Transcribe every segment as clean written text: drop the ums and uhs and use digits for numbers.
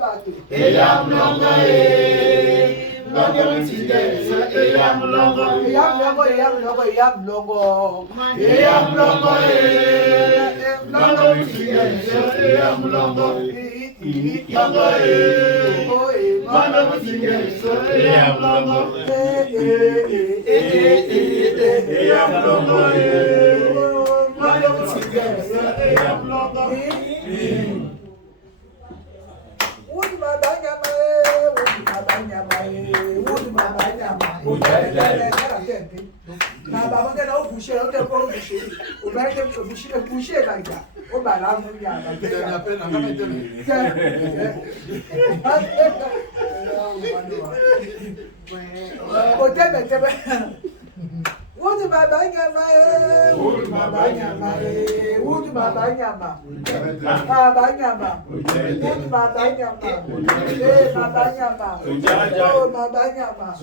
Eyam longo longo mtide eyam longo longo mtide eyam longo na baba ke na o boucher o te ko boucher o ba ke boucher like that o ba la no ya ba ke na pe na ka te o te me Wudu baba nyama wudu baba nyama wudu baba nyama baba nyama wudu baba nyama baba nyama oh baba nyama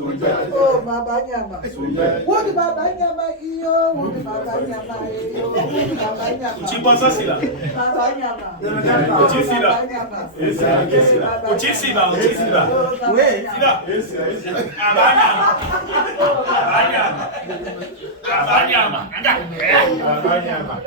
oh baba nyama wudu baba nyama iyo wudu baba nyama iyo wudu baba nyama Uchiposa sila baba nyama Uchisila Uchisila Uchisila Abanyama Abanyama Abanyama Abanyama